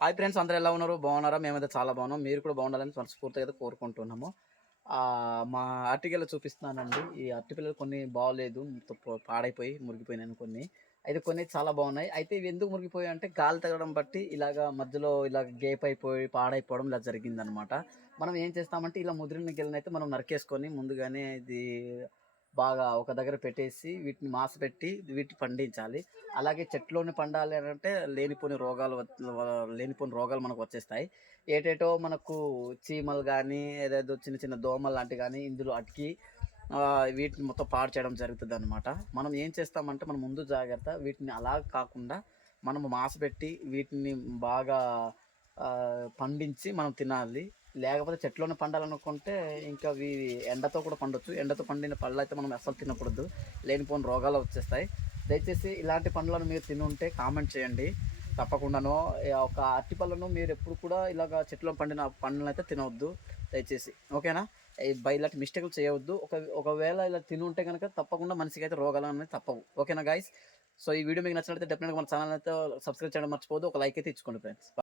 Hi friends అందరూ ఎలా ఉన్నారు? బాగున్నారా? మేమైతే చాలా బాగున్నాం. మీరు కూడా బాగుండాలని మనస్ఫూర్తిగా అయితే కోరుకుంటున్నాము. మా ఆర్టికల్ చూపిస్తున్నానండి. ఈ అరటిపిల్లలు కొన్ని బాగోలేదు పాడైపోయి మురిగిపోయినాయి కొన్ని. అయితే కొన్ని చాలా బాగున్నాయి. అయితే ఇవి ఎందుకు మురిగిపోయాయి అంటే గాలి తగడం బట్టి ఇలాగా మధ్యలో ఇలా గేప్ అయిపోయి పాడైపోవడం ఇలా జరిగిందనమాట మనం ఏం చేస్తామంటే ఇలా ముదిరిన గిల్లనైతే మనం నరికేసుకొని ముందుగానే ఇది బాగా ఒక దగ్గర పెట్టేసి వీటిని మాస పెట్టి వీటిని పండించాలి. అలాగే చెట్లోని పండాలి అని అంటే లేనిపోని రోగాలు వ- లేనిపోని రోగాలు మనకు వచ్చేస్తాయి. ఏటేటో మనకు చీమలు కానీ ఏదేదో చిన్న చిన్న దోమలు లాంటివి కానీ ఇందులో అటికి వీటిని మొత్తం పాడు చేయడం జరుగుతుంది అనమాట మనం ఏం చేస్తామంటే మనం ముందు జాగ్రత్త వీటిని అలా కాకుండా మనం మాస పెట్టి వీటిని బాగా పండించి మనం తినాలి. లేకపోతే చెట్లోనే పండాలనుకుంటే ఇంకా అవి ఎండతో కూడా పండొచ్చు. ఎండతో పండిన పళ్ళు అయితే మనం అసలు తినకూడదు. లేనిపోని రోగాలు వచ్చేస్తాయి. దయచేసి ఇలాంటి పండ్లను మీరు తినుంటే ఉంటే కామెంట్ చేయండి. తప్పకుండాను ఒక అరటి పళ్ళను మీరు ఎప్పుడు కూడా ఇలాగ చెట్లో పండిన పండ్లను అయితే తినవద్దు. దయచేసి. ఓకేనా? బై ఇలాంటి మిస్టేక్లు చేయవద్దు. ఒక ఒకవేళ ఇలా తిని ఉంటే కనుక తప్పకుండా మనిషికి అయితే రోగాలు అనేది తప్పవు. ఓకేనా గైస్ సో ఈ వీడియో మీకు నచ్చినట్లయితే డెఫినెట్గా మన ఛానల్ అయితే సబ్స్క్రైబ్ చేయడం మర్చిపోదు ఒక లైక్ అయితే ఇచ్చుకోండి ఫ్రెండ్స్.